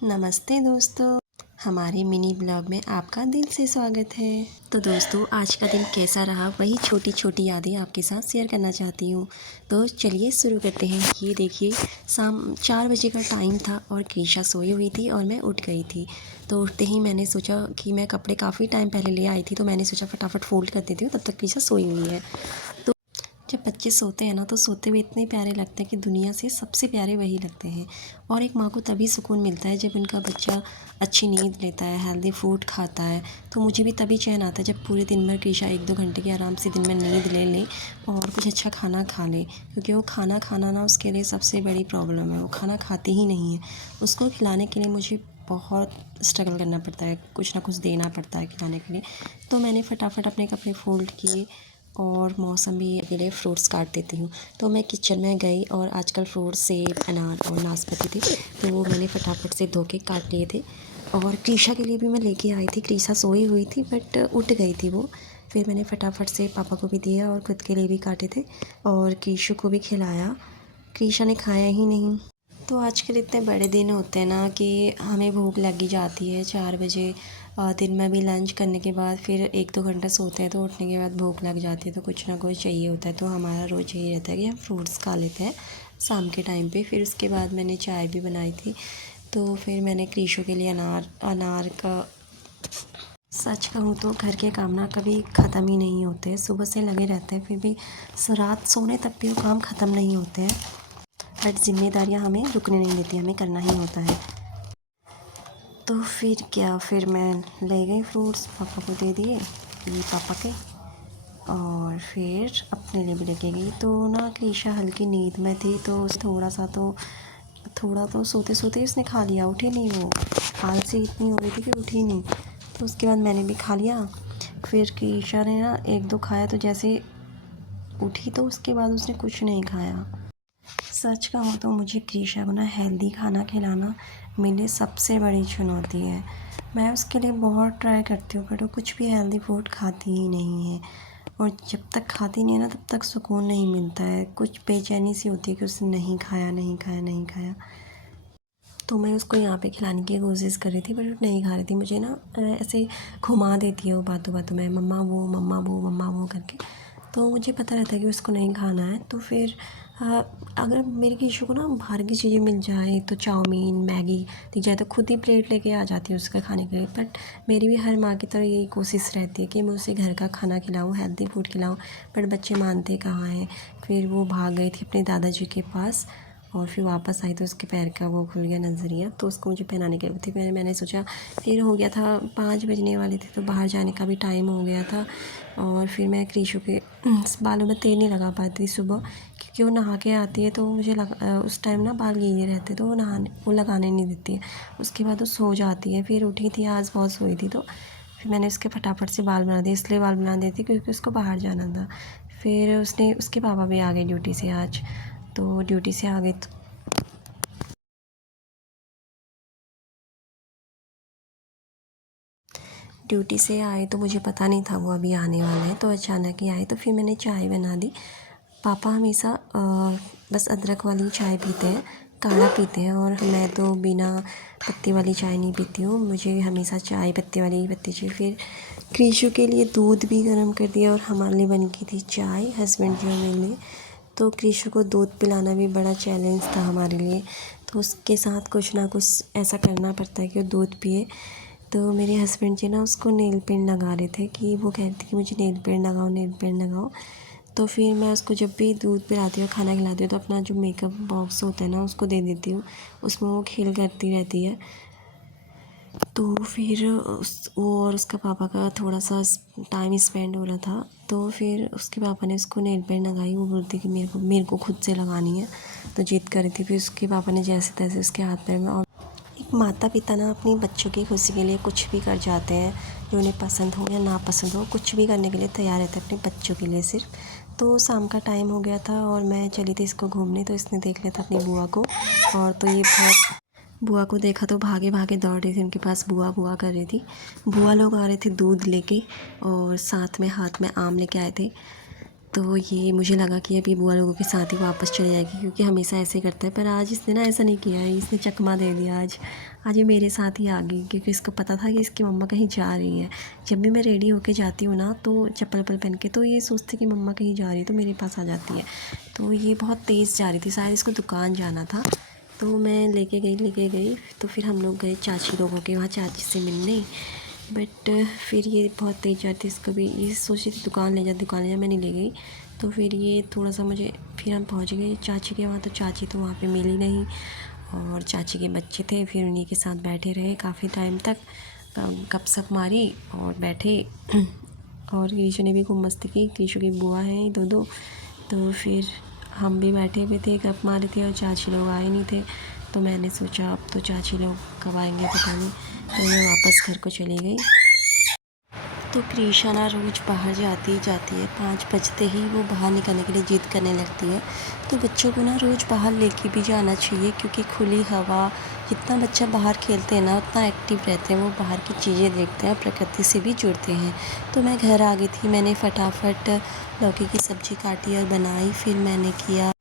नमस्ते दोस्तों, हमारे मिनी ब्लॉग में आपका दिल से स्वागत है। तो दोस्तों, आज का दिन कैसा रहा वही छोटी छोटी यादें आपके साथ शेयर करना चाहती हूँ। तो चलिए शुरू करते हैं। ये देखिए, शाम 4 बजे का टाइम था और कृषा सोई हुई थी और मैं उठ गई थी। तो उठते ही मैंने सोचा कि मैं कपड़े काफ़ी टाइम पहले ले आई थी, तो मैंने सोचा फटाफट फ़ोल्ड कर देती हूँ, तब तक कृषा सोई हुई है। तो जब बच्चे सोते हैं ना, तो सोते हुए इतने प्यारे लगते हैं कि दुनिया से सबसे प्यारे वही लगते हैं। और एक माँ को तभी सुकून मिलता है जब उनका बच्चा अच्छी नींद लेता है, हेल्दी फूड खाता है। तो मुझे भी तभी चैन आता है जब पूरे दिन भर कृषा 1-2 घंटे की आराम से दिन में नींद ले ले और कुछ अच्छा खाना खा ले। क्योंकि वो खाना खाना ना उसके लिए सबसे बड़ी प्रॉब्लम है, वो खाना खाती ही नहीं है। उसको खिलाने के लिए मुझे बहुत स्ट्रगल करना पड़ता है, कुछ ना कुछ देना पड़ता है खिलाने के लिए। तो मैंने फटाफट अपने कपड़े फ़ोल्ड किए और मौसमी के लिए फ्रूट्स काट देती हूँ। तो मैं किचन में गई और आजकल फ्रूट सेब, अनार और नाशपाती थे, तो वो मैंने फटाफट से धो के काट लिए थे। और कृषा के लिए भी मैं लेके आई थी। कृषा सोई हुई थी बट उठ गई थी वो। फिर मैंने फटाफट से पापा को भी दिया और खुद के लिए भी काटे थे और कृषु को भी खिलाया। कृषा ने खाया ही नहीं। तो आजकल इतने बड़े दिन होते हैं ना कि हमें भूख लगी जाती है 4 बजे। दिन में भी लंच करने के बाद फिर 1-2 घंटा सोते हैं, तो उठने के बाद भूख लग जाती है, तो कुछ ना कुछ चाहिए होता है। तो हमारा रोज़ यही रहता है कि हम फ्रूट्स खा लेते हैं शाम के टाइम पे। फिर उसके बाद मैंने चाय भी बनाई थी। तो फिर मैंने कृषु के लिए अनार का, सच कहूँ तो घर के काम ना कभी ख़त्म ही नहीं होते, सुबह से लगे रहते हैं, फिर भी रात सोने तक भी वो काम ख़त्म नहीं होते हैं। बट ज़िम्मेदारियाँ हमें रुकने नहीं देती, हमें करना ही होता है। तो फिर क्या, फिर मैं ले गई फ्रूट्स, पापा को दे दिए, ये पापा के, और फिर अपने लिए भी लेके गई। तो ना कृषा हल्की नींद में थी, तो थोड़ा तो सोते सोते उसने खा लिया, उठी नहीं वो। आलसी इतनी हो रही थी कि उठी नहीं। तो उसके बाद मैंने भी खा लिया। फिर कृषा ने ना 1-2 खाया, तो जैसे उठी तो उसके बाद उसने कुछ नहीं खाया। सच कहूँ तो मुझे कृषा को ना हेल्दी खाना खिलाना मेरे सबसे बड़ी चुनौती है। मैं उसके लिए बहुत ट्राई करती हूँ बट वो कुछ भी हेल्दी फूड खाती ही नहीं है। और जब तक खाती नहीं है ना, तब तक सुकून नहीं मिलता है। कुछ बेचैनी सी होती है कि उसने नहीं खाया, नहीं खाया, नहीं खाया। तो मैं उसको यहाँ पे खिलाने की कोशिश कर रही थी बट वो नहीं खा रही थी। मुझे ना ऐसे घुमा देती है वो बातों बातों में, मम्मा वो, मम्मा वो, मम्मा वो करके। तो मुझे पता रहता है कि उसको नहीं खाना है। तो फिर अगर मेरे किशु को ना बाहर की चीज़ें मिल जाए, तो चाउमीन, मैगी दिख जाए, तो खुद ही प्लेट लेके आ जाती है उसका खाने के लिए। बट मेरी भी हर माँ की तरह यही कोशिश रहती है कि मैं उसे घर का खाना खिलाऊँ, हेल्दी फूड खिलाऊँ। बट बच्चे मानते कहाँ हैं। फिर वो भाग गई थी अपने दादाजी के पास और फिर वापस आई तो उसके पैर का वो खुल गया नज़रिया, तो उसको मुझे पहनाने के लिए थी। मैंने सोचा, फिर हो गया था 5 बजने वाले थे, तो बाहर जाने का भी टाइम हो गया था। और फिर मैं कृषु के बालों में तेल नहीं लगा पाती सुबह, क्योंकि वो नहा के आती है, तो मुझे उस टाइम ना बाल गीले रहते, तो वो लगाने नहीं देती है। उसके बाद वो सो जाती है। फिर उठी थी, आज बहुत सोई थी, तो फिर मैंने उसके फटाफट से बाल बना दिए। इसलिए बाल बना देती क्योंकि उसको बाहर जाना था। फिर उसके पापा भी आ गए ड्यूटी से आज। तो ड्यूटी से आ गए तो ड्यूटी से आए तो मुझे पता नहीं था वो अभी आने वाले हैं, तो अचानक ही आए। तो फिर मैंने चाय बना दी। पापा हमेशा बस अदरक वाली चाय पीते हैं, काढ़ा पीते हैं, और मैं तो बिना पत्ती वाली चाय नहीं पीती हूँ। मुझे हमेशा चाय पत्ती वाली ही पत्ती चाहिए। फिर कृषु के लिए दूध भी गर्म कर दिया और हमारे लिए बन गई थी चाय, हस्बैंड जी और मेरे लिए। तो कृषु को दूध पिलाना भी बड़ा चैलेंज था हमारे लिए, तो उसके साथ कुछ ना कुछ ऐसा करना पड़ता है कि वो दूध पिए। तो मेरे हस्बैंड जी ना उसको नेल पेंट लगा रहे थे, कि वो कहती थी कि मुझे नेल पेंट लगाओ, नेल पेंट लगाओ। तो फिर मैं उसको जब भी दूध पिलाती हूँ, खाना खिलाती हूँ, तो अपना जो मेकअप बॉक्स होता है ना, उसको दे देती हूँ। उसमें वो खेल करती रहती है। तो फिर वो और उसका पापा का थोड़ा सा टाइम स्पेंड हो रहा था। तो फिर उसके पापा ने उसको नेल पेंट लगाई। वो बोलती कि मेरे को खुद से लगानी है, तो जिद कर रही थी। फिर उसके पापा ने जैसे तैसे उसके हाथ पैर में, और एक माता पिता ना अपनी बच्चों की खुशी के लिए कुछ भी कर जाते हैं, जो उन्हें पसंद हो या ना पसंद हो, कुछ भी करने के लिए तैयार रहते हैं अपने बच्चों के लिए सिर्फ। तो शाम का टाइम हो गया था और मैं चली थी इसको घूमने, तो इसने देख लिया था अपनी बुआ को। और तो ये बहुत, बुआ को देखा तो भागे भागे दौड़ रही थी उनके पास, बुआ बुआ कर रही थी। बुआ लोग आ रहे थे दूध लेके और साथ में हाथ में आम लेके आए थे। तो ये मुझे लगा कि अब ये बुआ लोगों के साथ ही वापस चले जाएगी, क्योंकि हमेशा ऐसे करता है। पर आज इसने ना ऐसा नहीं किया है, इसने चकमा दे दिया। आज ये मेरे साथ ही आ गई, क्योंकि इसको पता था कि इसकी मम्मा कहीं जा रही है। जब भी मैं रेडी होके जाती हूँ ना, तो चप्पल वप्पल पहन के, तो ये सोचती कि मम्मा कहीं जा रही है, तो मेरे पास आ जाती है। तो ये बहुत तेज़ जा रही थी, शायद इसको दुकान जाना था। तो मैं लेके गई। तो फिर हम लोग गए चाची लोगों के वहाँ, चाची से मिलने। बट फिर ये बहुत तेज़ जाती, इसको भी ये सोची थी दुकान ले जा, मैं नहीं ले गई। तो फिर ये थोड़ा सा मुझे, फिर हम पहुंच गए चाची के वहाँ। तो चाची तो वहाँ पे मिली नहीं, और चाची के बच्चे थे, फिर उन्हीं के साथ बैठे रहे काफ़ी टाइम तक, गपशप मारी और बैठे। और क्रीशु ने भी खूब मस्ती की, क्रीशु की बुआ हैं दो। तो फिर हम भी बैठे हुए थे, गप मारे थे, और चाची लोग आए नहीं थे। तो मैंने सोचा अब तो चाची लोग कब आएंगे पता नहीं, तो मैं वापस घर को चली गई। तो क्रीशा ना रोज़ बाहर जाती है, 5 बजते ही वो बाहर निकलने के लिए ज़िद करने लगती है। तो बच्चों को ना रोज़ बाहर लेके भी जाना चाहिए, क्योंकि खुली हवा, जितना बच्चा बाहर खेलते हैं ना उतना एक्टिव रहते हैं, वो बाहर की चीज़ें देखते हैं, प्रकृति से भी जुड़ते हैं। तो मैं घर आ गई थी, मैंने फटाफट लौकी की सब्ज़ी काटी और बनाई, फिर मैंने किया।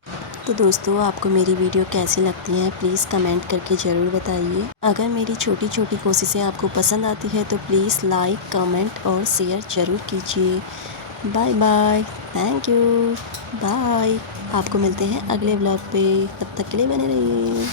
तो दोस्तों, आपको मेरी वीडियो कैसी लगती हैं प्लीज़ कमेंट करके ज़रूर बताइए। अगर मेरी छोटी छोटी कोशिशें आपको पसंद आती है तो प्लीज़ लाइक, कमेंट और शेयर ज़रूर कीजिए। Bye bye, thank you, bye. आपको मिलते हैं अगले व्लॉग पे, तब तक के लिए बने रहिए।